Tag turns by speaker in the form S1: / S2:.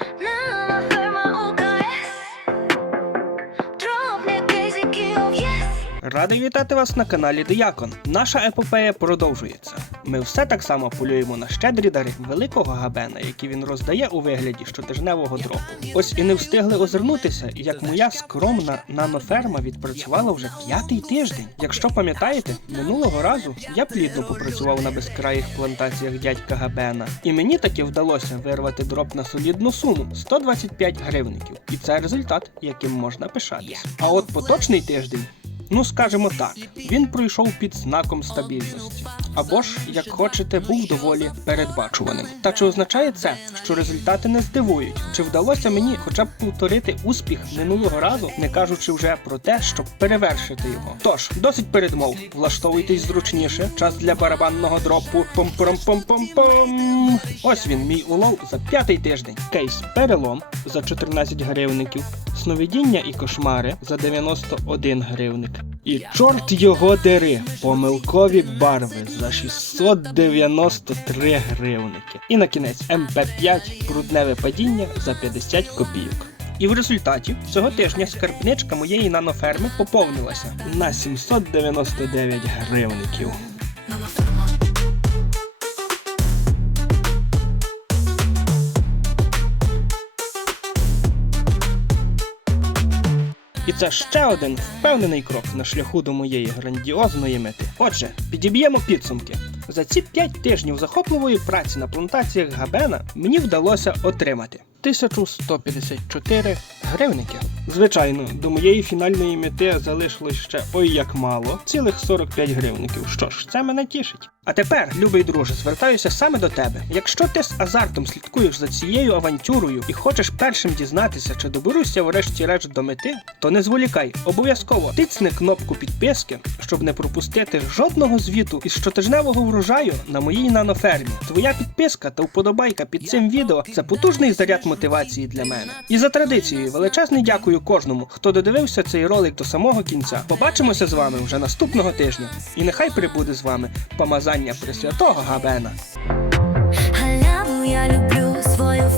S1: Нано-ферма
S2: Радий вітати вас на каналі Диякон. Наша епопея продовжується. Ми все так само полюємо на щедрі дари великого габена, які він роздає у вигляді щотижневого дропу. Ось і не встигли озирнутися, як моя скромна наноферма відпрацювала вже п'ятий тиждень. Якщо пам'ятаєте, минулого разу я плідно попрацював на безкраїх плантаціях дядька Габена, і мені таки вдалося вирвати дроп на солідну суму 125 гривників. І це результат, яким можна пишатися. А от поточний тиждень Ну, скажімо так, він пройшов під знаком стабільності. Або ж, як хочете, був доволі передбачуваним. Та чи означає це, що результати не здивують? Чи вдалося мені хоча б повторити успіх минулого разу, не кажучи вже про те, щоб перевершити його? Тож, досить передмов, влаштовуйтесь зручніше. Час для барабанного дропу. Пом-пом-пом-пом-пом. Ось він, мій улов за п'ятий тиждень. Кейс перелом за 14 гривників, сновидіння і кошмари за 91 гривник. І чорт його дери, помилкові барви за 693 гривники. І на кінець МП5 брудневе падіння за 50 копійок. І в результаті цього тижня скарбничка моєї наноферми поповнилася на 799 гривників. І це ще один впевнений крок на шляху до моєї грандіозної мети. Отже, підіб'ємо підсумки. За ці 5 тижнів захопливої праці на плантаціях Габена мені вдалося отримати 1154 гривники. Звичайно, до моєї фінальної мети залишилось ще ой як мало, цілих 45 гривників. Що ж, це мене тішить. А тепер, любий друже, звертаюся саме до тебе. Якщо ти з азартом слідкуєш за цією авантюрою і хочеш першим дізнатися, чи доберуся врешті-решт до мети, то не зволікай, обов'язково тицни кнопку підписки, щоб не пропустити жодного звіту із щотижневого врожаю на моїй нанофермі. Твоя підписка та вподобайка під цим відео це потужний заряд мотивації для мене. І за традицією, величезне дякую кожному, хто додивився цей ролик до самого кінця. Побачимося з вами вже наступного тижня. І нехай прибуде з вами помазання Пресвятого Габена.
S1: Я люблю свою